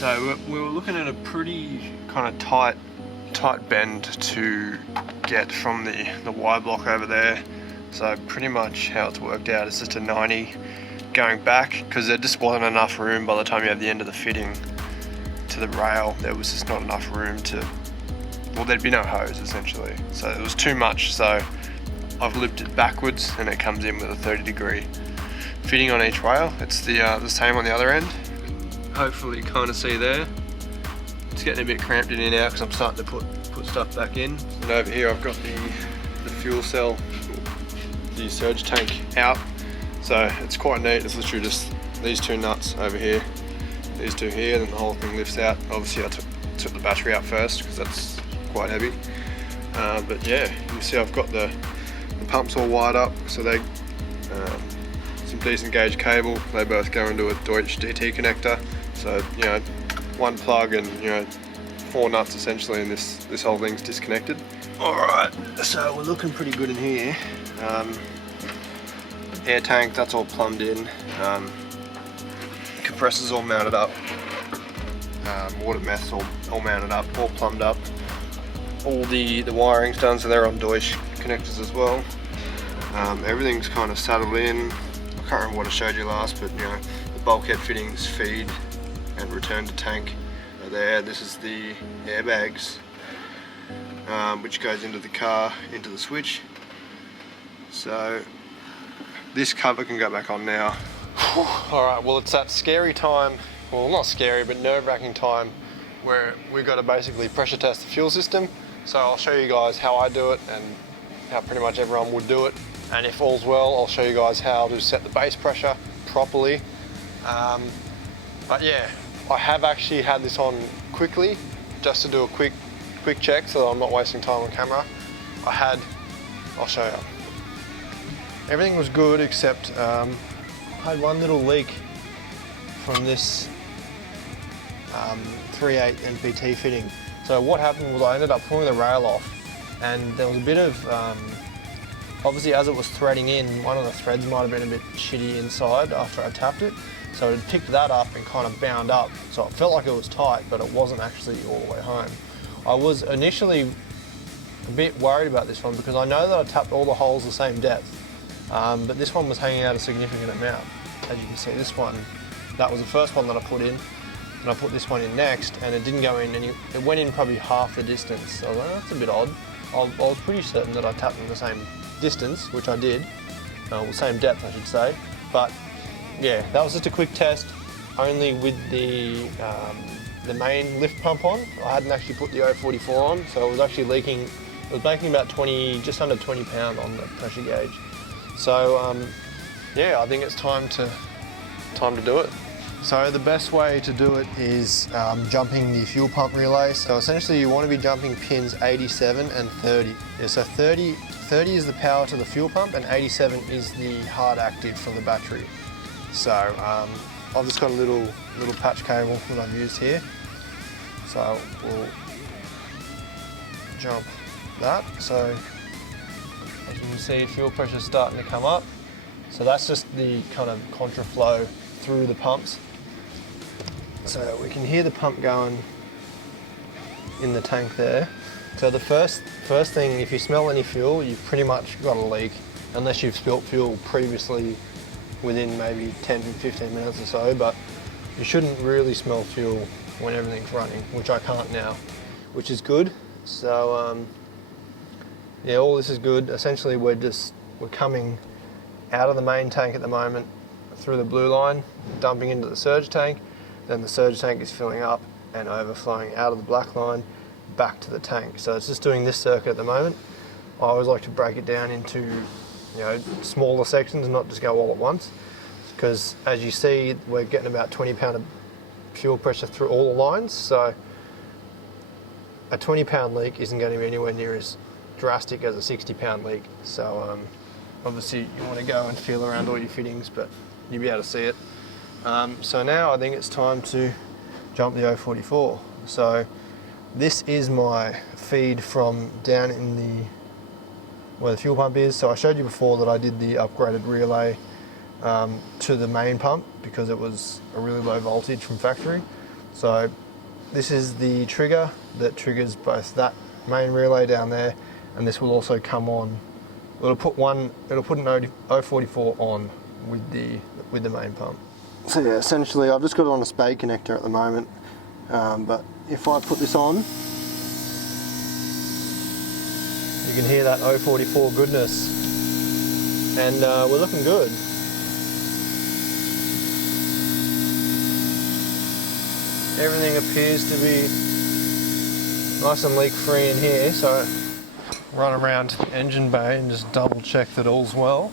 So we were looking at a pretty kind of tight bend to get from the Y block over there. So pretty much how it's worked out is just a 90 going back, because there just wasn't enough room by the time you have the end of the fitting to the rail. There was just not enough room to, well, there'd be no hose essentially. So it was too much. So I've looped it backwards and it comes in with a 30-degree fitting on each rail. It's the same on the other end. Hopefully you kind of see there. It's getting a bit cramped in here now because I'm starting to put stuff back in. And over here I've got the fuel cell, the surge tank out. So it's quite neat. It's literally just these two nuts over here, these two here, then the whole thing lifts out. Obviously I took the battery out first because that's quite heavy. But yeah, you can see I've got the pumps all wired up, so they some decent gauge cable. They both go into a Deutsch DT connector. So, you know, one plug and, you know, 4 nuts essentially, and this whole thing's disconnected. Alright, so we're looking pretty good in here. Air tank, that's all plumbed in. Compressor's all mounted up. Water meth's all mounted up, all plumbed up. All the wiring's done, so they're on Deutsch connectors as well. Everything's kind of saddled in. I can't remember what I showed you last, but, you know, the bulkhead fittings feed and return to tank are there. This is the airbags, which goes into the car, into the switch. So this cover can go back on now. Alright, well, it's that scary time, well, not scary, but nerve-wracking time where we've got to basically pressure test the fuel system. So I'll show you guys how I do it and how pretty much everyone would do it. And if all's well, I'll show you guys how to set the base pressure properly. But yeah, I have actually had this on quickly just to do a quick check so that I'm not wasting time on camera. I'll show you. Everything was good except I had one little leak from this 3/8 NPT fitting. So what happened was I ended up pulling the rail off, and there was a bit of, obviously as it was threading in, one of the threads might have been a bit shitty inside after I tapped it. So it picked that up and kind of bound up. So it felt like it was tight, but it wasn't actually all the way home. I was initially a bit worried about this one because I know that I tapped all the holes the same depth, but this one was hanging out a significant amount. As you can see, this one, that was the first one that I put in, and I put this one in next, and it didn't go in it went in probably half the distance. So I was like, that's a bit odd. I was pretty certain that I tapped them the same distance, which I did, well, same depth I should say, but yeah, that was just a quick test, only with the main lift pump on. I hadn't actually put the 044 on, so it was actually leaking. It was making about 20, just under 20 pound on the pressure gauge. So yeah, I think it's time to do it. So the best way to do it is jumping the fuel pump relay. So essentially you want to be jumping pins 87 and 30. Yeah, so 30 is the power to the fuel pump and 87 is the hard active from the battery. So I've just got a little patch cable that I've used here. So we'll jump that. So as you can see, fuel pressure's starting to come up. So that's just the kind of contraflow through the pumps. So we can hear the pump going in the tank there. So the first thing, if you smell any fuel, you've pretty much got a leak, unless you've spilt fuel previously within maybe 10-15 minutes or so, but you shouldn't really smell fuel when everything's running, which I can't now, which is good. So yeah, all this is good. Essentially we're coming out of the main tank at the moment through the blue line, dumping into the surge tank, then the surge tank is filling up and overflowing out of the black line back to the tank. So it's just doing this circuit at the moment. I always like to break it down into, you know, smaller sections and not just go all at once, because as you see, we're getting about 20 pound of fuel pressure through all the lines. So a 20 pound leak isn't going to be anywhere near as drastic as a 60 pound leak. So obviously you want to go and feel around all your fittings, but you'll be able to see it. So now I think it's time to jump the 044. So this is my feed from down in where the fuel pump is. So I showed you before that I did the upgraded relay to the main pump because it was a really low voltage from factory. So this is the trigger that triggers both that main relay down there, and this will also come on. It'll put an 044 on with the main pump. So yeah, essentially I've just got it on a spade connector at the moment, but if I put this on, you can hear that 044 goodness, and we're looking good. Everything appears to be nice and leak free in here, so run around engine bay and just double check that all's well.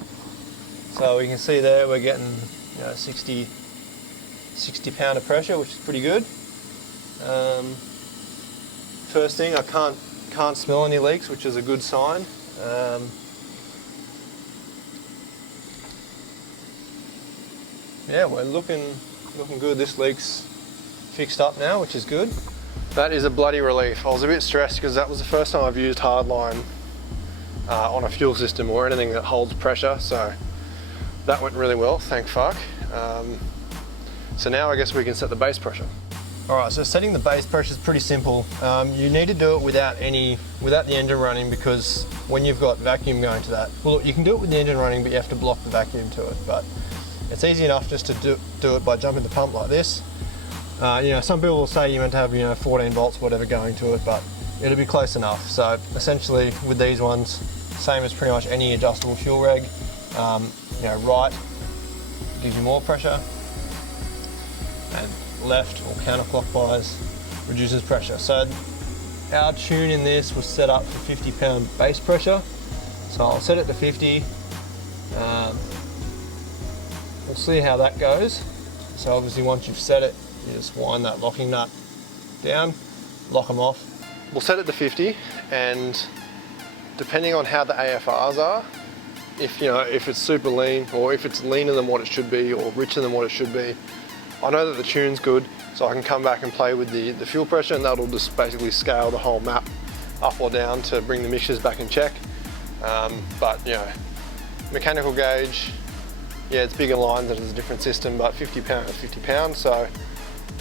So we can see there we're getting 60 pound of pressure, which is pretty good. First thing, I can't smell any leaks, which is a good sign. Yeah, we're looking good. This leak's fixed up now, which is good. That is a bloody relief. I was a bit stressed because that was the first time I've used hardline on a fuel system or anything that holds pressure, so that went really well, thank fuck. So now I guess we can set the base pressure. Alright, so setting the base pressure is pretty simple. You need to do it without the engine running, because when you've got vacuum going to that, well, you can do it with the engine running, but you have to block the vacuum to it. But it's easy enough just to do it by jumping the pump like this. Some people will say you're meant to have 14 volts, whatever, going to it, but it'll be close enough. So essentially with these ones, same as pretty much any adjustable fuel reg. Right gives you more pressure, and left or counterclockwise reduces pressure. So our tune in this was set up for 50 pound base pressure. So I'll set it to 50. We'll see how that goes. So obviously once you've set it, you just wind that locking nut down, lock them off. We'll set it to 50, and depending on how the AFRs are, if it's super lean, or if it's leaner than what it should be, or richer than what it should be, I know that the tune's good, so I can come back and play with the fuel pressure, and that'll just basically scale the whole map up or down to bring the mixtures back in check. But mechanical gauge, yeah, it's bigger lines and it's a different system, but 50 pound is 50 pounds, so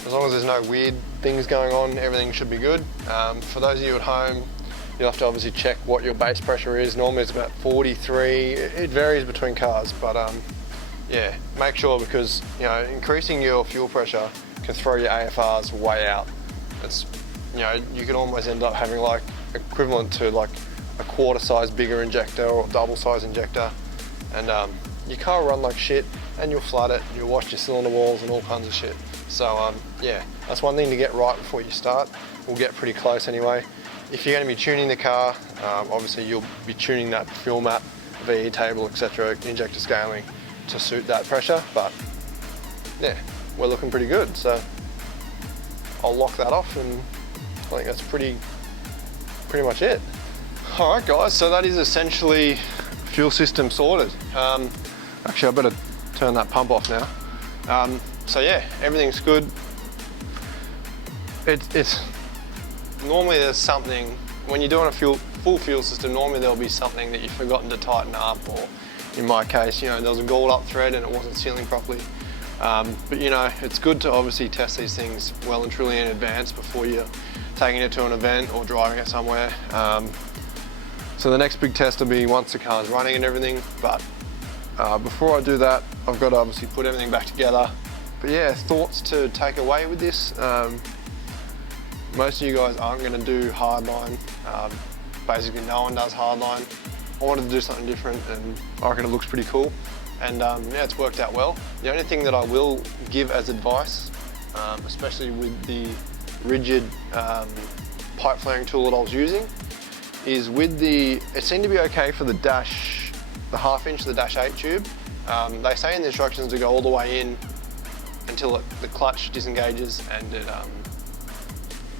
as long as there's no weird things going on, everything should be good. For those of you at home, you'll have to obviously check what your base pressure is. Normally it's about 43. It varies between cars, but yeah, make sure, because increasing your fuel pressure can throw your AFRs way out. It's you can almost end up having like equivalent to like a quarter size bigger injector or double size injector, and your car will run like shit, and you'll flood it, you'll wash your cylinder walls and all kinds of shit. So yeah, that's one thing to get right before you start. We'll get pretty close anyway. If you're going to be tuning the car, obviously you'll be tuning that fuel map, VE table, etc., injector scaling to suit that pressure, but yeah, we're looking pretty good. So I'll lock that off, and I think that's pretty much it. All right guys, so that is essentially fuel system sorted. Actually, I better turn that pump off now. So yeah, everything's good. It's normally there's something, when you're doing a full fuel system, normally there'll be something that you've forgotten to tighten up, or in my case, there was a galled up thread and it wasn't sealing properly. But it's good to obviously test these things well and truly in advance before you're taking it to an event or driving it somewhere. So the next big test will be once the car's running and everything, but before I do that, I've got to obviously put everything back together. But yeah, thoughts to take away with this. Most of you guys aren't going to do hardline. Basically no one does hardline. I wanted to do something different, and I reckon it looks pretty cool. And yeah, it's worked out well. The only thing that I will give as advice, especially with the rigid pipe flaring tool that I was using, is with it seemed to be okay for the dash, the 1/2 inch, the dash 8 tube. They say in the instructions to go all the way in until the clutch disengages and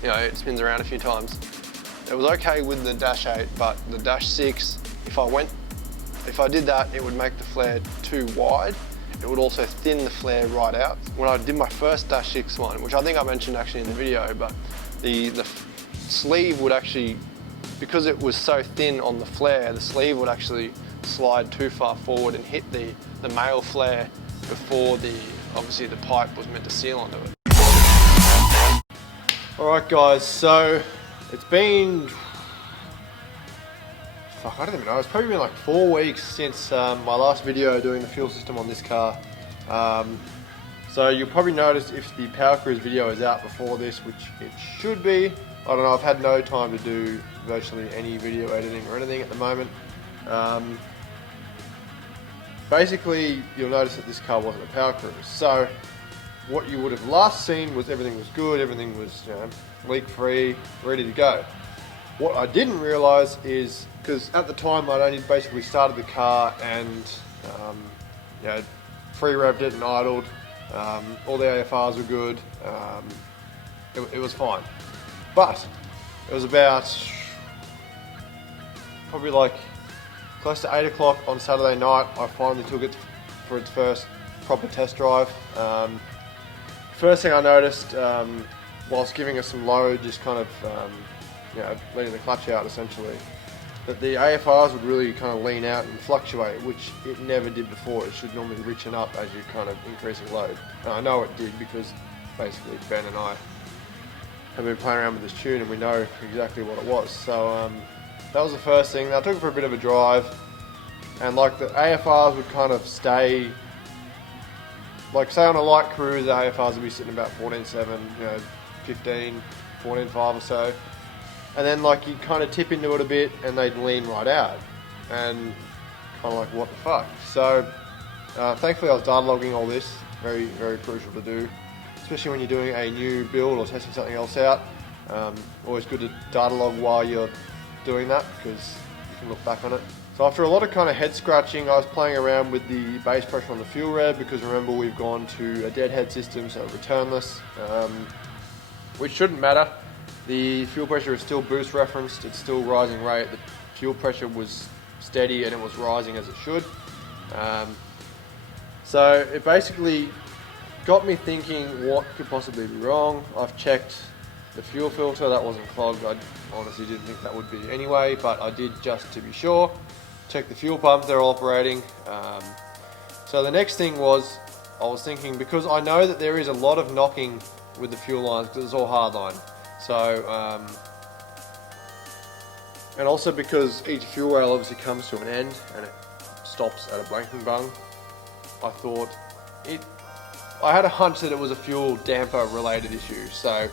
it spins around a few times. It was okay with the dash 8, but the dash 6, if I did that, it would make the flare too wide. It would also thin the flare right out. When I did my first dash 6 one, which I think I mentioned actually in the video, but the sleeve would actually, because it was so thin on the flare, the sleeve would actually slide too far forward and hit the male flare before obviously the pipe was meant to seal onto it. Alright guys, so it's been, I don't even know, it's probably been like 4 weeks since my last video doing the fuel system on this car. So you'll probably notice if the Power Cruise video is out before this, which it should be. I don't know, I've had no time to do virtually any video editing or anything at the moment. Basically, you'll notice that this car wasn't a Power Cruise. So what you would have last seen was everything was good, everything was, you know, leak-free, ready to go. What I didn't realise is, because at the time I'd only basically started the car and you know, free-revved it and idled. All the AFRs were good. It was fine. But it was about probably like close to 8 o'clock on Saturday night, I finally took it for its first proper test drive. First thing I noticed whilst giving it some load, just kind of you know, letting the clutch out essentially, that the AFRs would really kind of lean out and fluctuate, which it never did before. It should normally richen up as you kind of increasing load. And I know it did because basically Ben and I have been playing around with this tune and we know exactly what it was. So that was the first thing. I took it for a bit of a drive, and like the AFRs would kind of stay, like say on a light cruise, the AFRs would be sitting about 14.7, you know, 15, 14.5 or so. And then like you kind of tip into it a bit and they'd lean right out. And kind of like, what the fuck? So thankfully I was data logging all this, very, very crucial to do, especially when you're doing a new build or testing something else out. Always good to data log while you're doing that because you can look back on it. So after a lot of kind of head scratching, I was playing around with the base pressure on the fuel rev, because remember we've gone to a deadhead system, so returnless, which shouldn't matter. The fuel pressure is still boost referenced, it's still rising rate, the fuel pressure was steady and it was rising as it should. So it basically got me thinking, what could possibly be wrong? I've checked the fuel filter, that wasn't clogged. I honestly didn't think that would be anyway, but I did just to be sure. Check the fuel pump, they're all operating. So the next thing was, I was thinking, because I know that there is a lot of knocking with the fuel lines because it's all hardline. So, and also because each fuel rail obviously comes to an end and it stops at a blanking bung, I thought I had a hunch that it was a fuel damper related issue. So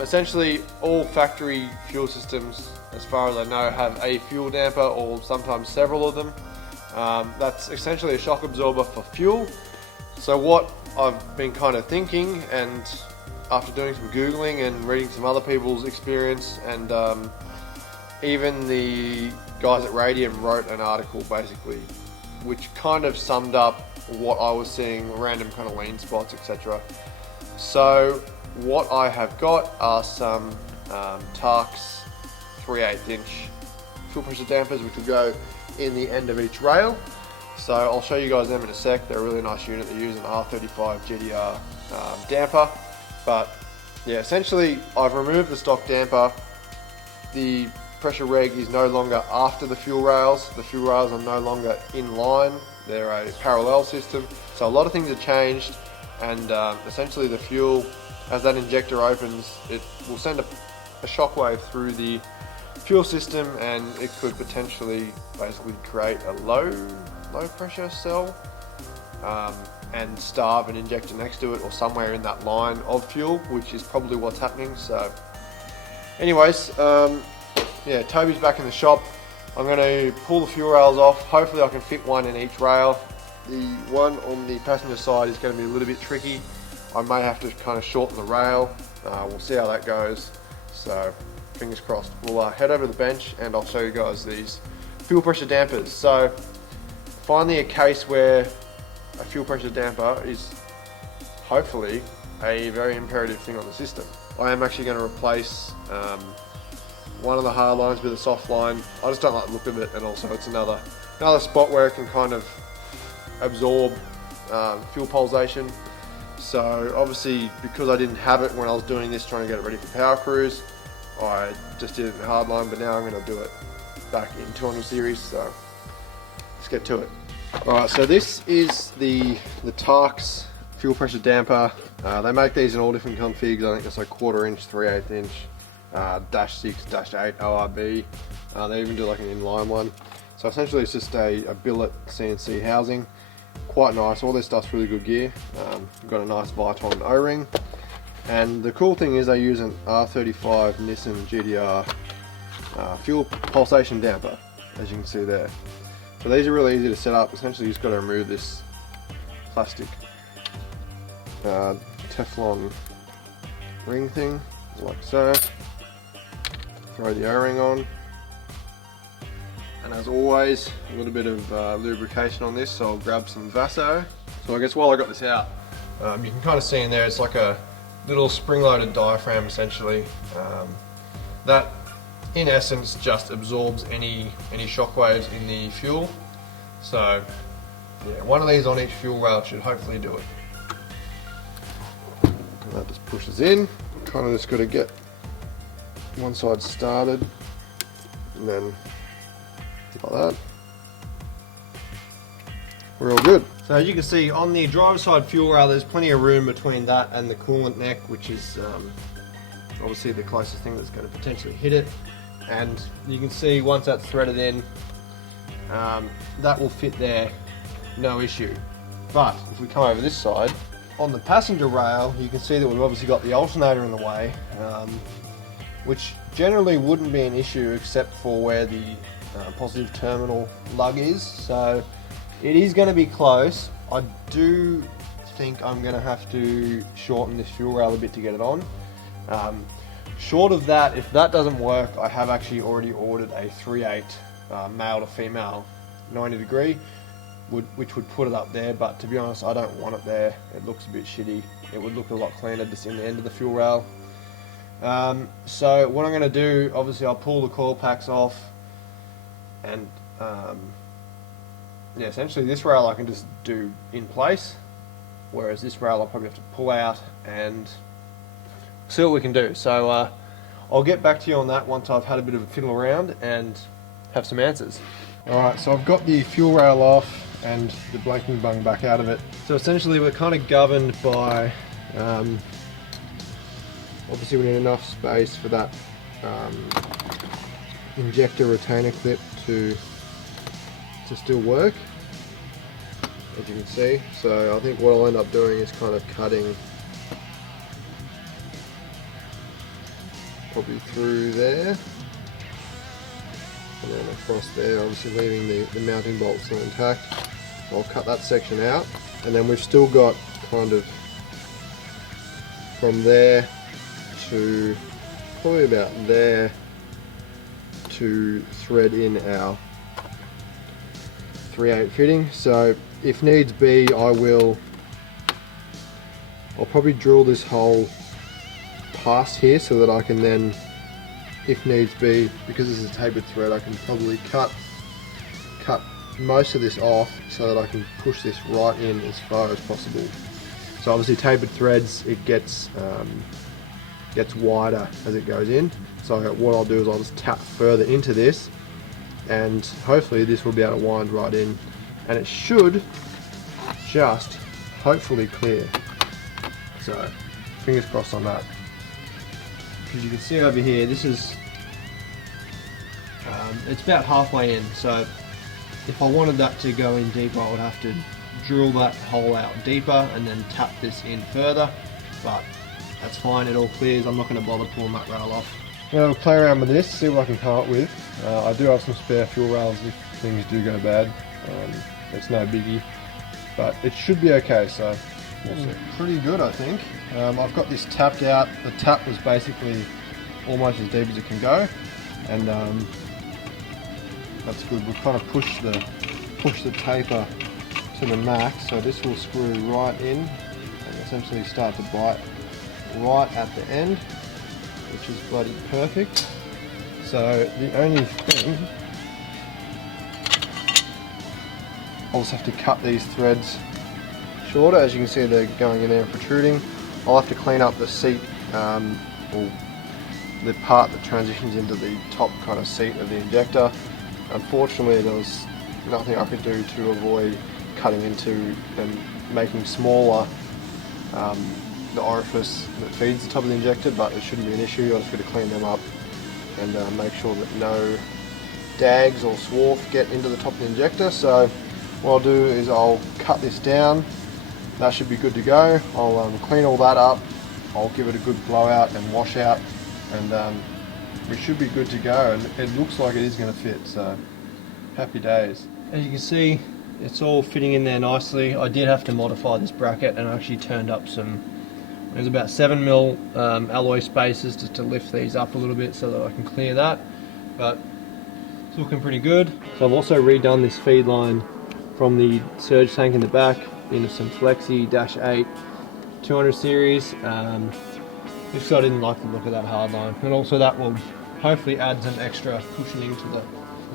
essentially all factory fuel systems, as far as I know, have a fuel damper or sometimes several of them. That's essentially a shock absorber for fuel. So what I've been kind of thinking, and after doing some Googling and reading some other people's experience, and even the guys at Radium wrote an article basically which kind of summed up what I was seeing, random kind of lean spots, etc. So what I have got are some Tarks 3/8 inch fuel pressure dampers, which will go in the end of each rail. So I'll show you guys them in a sec. They're a really nice unit. They use an R35 GDR damper. But yeah, essentially I've removed the stock damper. The pressure reg is no longer after the fuel rails. The fuel rails are no longer in line. They're a parallel system. So a lot of things have changed, and essentially the fuel, as that injector opens, it will send a shockwave through the fuel system, and it could potentially basically create a low pressure cell and starve an injector next to it or somewhere in that line of fuel, which is probably what's happening. So anyways, yeah, Tobi's back in the shop. I'm going to pull the fuel rails off. Hopefully I can fit one in each rail. The one on the passenger side is going to be a little bit tricky. I may have to kind of shorten the rail. We'll see how that goes. So fingers crossed. We'll head over the bench and I'll show you guys these fuel pressure dampers. So finally a case where a fuel pressure damper is hopefully a very imperative thing on the system. I am actually going to replace one of the hard lines with a soft line. I just don't like the look of it, and also it's another spot where it can kind of absorb fuel pulsation. So obviously, because I didn't have it when I was doing this, trying to get it ready for Power Cruise, I just did it in hard line, but now I'm going to do it back in 200 series. So let's get to it. Alright, so this is the Tarks fuel pressure damper. They make these in all different configs. I think it's like 1/4 inch, 3/8 inch, -6, -8 ORB. They even do like an inline one. So essentially it's just a billet CNC housing. Quite nice. All this stuff's really good gear. Got a nice Viton O-ring. And the cool thing is they use an R35 Nissan GDR fuel pulsation damper, as you can see there. So these are really easy to set up. Essentially you just got to remove this plastic Teflon ring thing, like so. Throw the O-ring on. And as always, a little bit of lubrication on this, so I'll grab some Vaso. So I guess while I got this out, you can kind of see in there, it's like a little spring-loaded diaphragm essentially. That in essence just absorbs any shock waves in the fuel. So yeah, one of these on each fuel rail should hopefully do it. And that just pushes in. Kind of just got to get one side started, and then like that. We're all good. So as you can see on the driver's side fuel rail, there's plenty of room between that and the coolant neck, which is obviously the closest thing that's going to potentially hit it. And you can see once that's threaded in, that will fit there, no issue. But if we come over this side, on the passenger rail, you can see that we've obviously got the alternator in the way, which generally wouldn't be an issue except for where the positive terminal lug is. So it is going to be close. I do think I'm going to have to shorten this fuel rail a bit to get it on. Short of that, if that doesn't work, I have actually already ordered a 3/8 male to female 90 degree, which would put it up there, but to be honest, I don't want it there. It looks a bit shitty. It would look a lot cleaner just in the end of the fuel rail. So what I'm going to do, obviously I'll pull the coil packs off, and yeah, essentially this rail I can just do in place, whereas this rail I'll probably have to pull out and see what we can do. So I'll get back to you on that once I've had a bit of a fiddle around and have some answers. Alright, so I've got the fuel rail off and the blanking bung back out of it. So essentially we're kind of governed by, obviously we need enough space for that injector retainer clip to still work, as you can see. So I think what I'll end up doing is kind of cutting probably through there and then across there, obviously leaving the mounting bolts still intact. I'll cut that section out, and then we've still got kind of from there to probably about there to thread in our 3/8 fitting. So if needs be, I'll probably drill this hole past here so that I can then, if needs be, because this is a tapered thread, I can probably cut most of this off so that I can push this right in as far as possible. So obviously tapered threads, it gets wider as it goes in. So what I'll do is I'll just tap further into this, and hopefully this will be able to wind right in, and it should just hopefully clear. So fingers crossed on that. As you can see over here, this is it's about halfway in, so if I wanted that to go in deeper, I would have to drill that hole out deeper and then tap this in further, but that's fine, it all clears. I'm not going to bother pulling that rail off. I'm going to play around with this, see what I can come up with. I do have some spare fuel rails if things do go bad. It's no biggie, but it should be okay, so we'll see. Pretty good, I think. I've got this tapped out. The tap was basically almost as deep as it can go, and that's good. We'll kind of push the taper to the max, so this will screw right in and essentially start to bite right at the end, which is bloody perfect. So the only thing, I'll just have to cut these threads shorter. As you can see, they're going in there and protruding. I'll have to clean up the seat, or the part that transitions into the top kind of seat of the injector. Unfortunately, there was nothing I could do to avoid cutting into and making smaller the orifice that feeds the top of the injector, but it shouldn't be an issue. I just got to clean them up and make sure that no dags or swarf get into the top of the injector. So what I'll do is I'll cut this down. That should be good to go. I'll clean all that up. I'll give it a good blowout and wash out, and we should be good to go. And it looks like it is going to fit, so happy days. As you can see, it's all fitting in there nicely. I did have to modify this bracket, and I actually turned up there's about 7mm alloy spacers just to lift these up a little bit so that I can clear that, but it's looking pretty good. So I've also redone this feed line from the surge tank in the back into some Flexi -8 200 series, just because I didn't like the look of that hard line, and also that will hopefully add some extra cushioning to the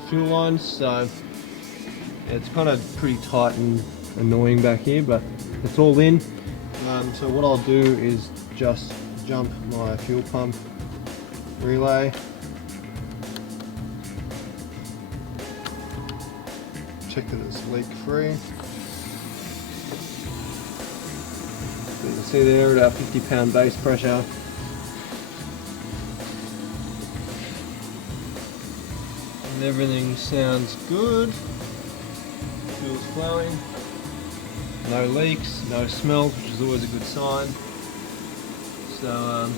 fuel lines. So it's kind of pretty tight and annoying back here, but it's all in. So what I'll do is just jump my fuel pump relay, check that it's leak free. So you can see there at our 50-pound base pressure. And everything sounds good. Fuel's flowing. No leaks, no smells, which is always a good sign. So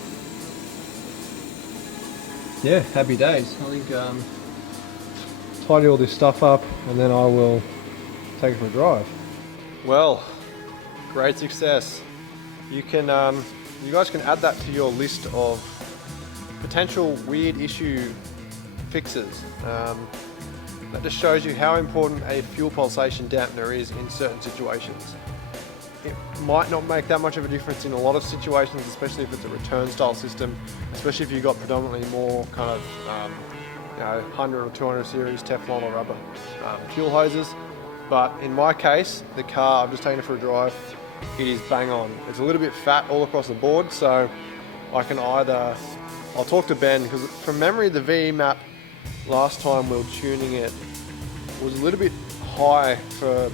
yeah, happy days. I think tidy all this stuff up and then I will take it for a drive. Well, great success. You guys can add that to your list of potential weird issue fixes. That just shows you how important a fuel pulsation dampener is in certain situations. It might not make that much of a difference in a lot of situations, especially if it's a return style system, especially if you've got predominantly more kind of 100 or 200 series Teflon or rubber fuel hoses. But in my case, the car, I've just taken it for a drive, it is bang on. It's a little bit fat all across the board, so I can either, I'll talk to Ben, because from memory the VE map last time we were tuning it was a little bit high for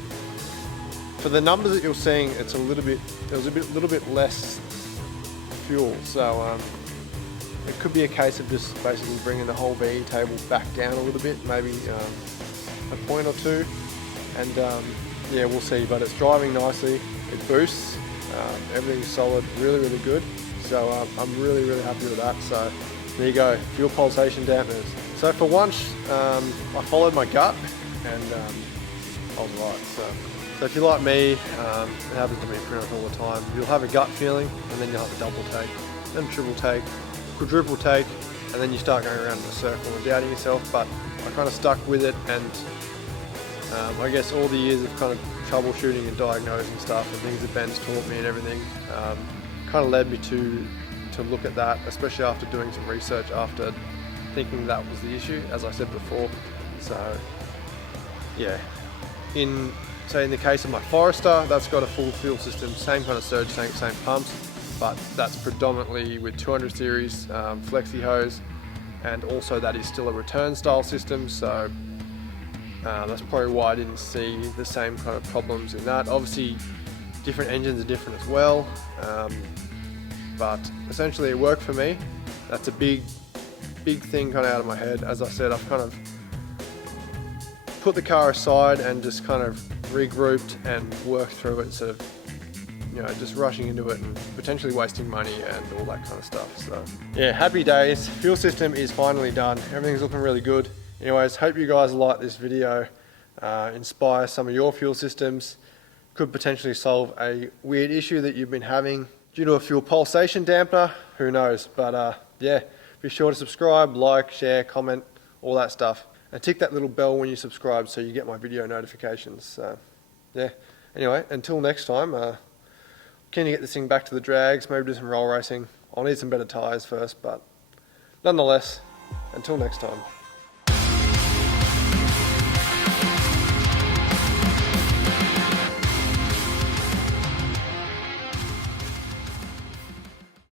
the numbers that you're seeing. It's a little bit less fuel, so it could be a case of just basically bringing the whole VE table back down a little bit, maybe a point or two, and yeah, we'll see. But it's driving nicely, it boosts, everything's solid, really good. So I'm really happy with that. So there you go, fuel pulsation dampeners. So for once, I followed my gut, and I was right. So if you're like me, it happens to me pretty much all the time. You'll have a gut feeling, and then you'll have a double take, then triple take, quadruple take, and then you start going around in a circle and doubting yourself. But I kind of stuck with it, and I guess all the years of kind of troubleshooting and diagnosing stuff and things that Ben's taught me and everything kind of led me to look at that, especially after doing some research, after thinking that was the issue, as I said before. So yeah, in the case of my Forester, that's got a full fuel system, same kind of surge tank, same pumps, but that's predominantly with 200 series flexi hose, and also that is still a return style system. So that's probably why I didn't see the same kind of problems in that. Obviously different engines are different as well, but essentially it worked for me. That's a big thing kind of out of my head. As I said, I've kind of put the car aside and just kind of regrouped and worked through it, instead of just rushing into it and potentially wasting money and all that kind of stuff. So yeah, happy days. Fuel system is finally done. Everything's looking really good. Anyways, hope you guys like this video, inspire some of your fuel systems, could potentially solve a weird issue that you've been having due to a fuel pulsation dampener, who knows. But yeah, be sure to subscribe, like, share, comment, all that stuff, and tick that little bell when you subscribe so you get my video notifications. So yeah, anyway, until next time, keen to get this thing back to the drags, maybe do some roll racing. I'll need some better tyres first, but nonetheless, until next time.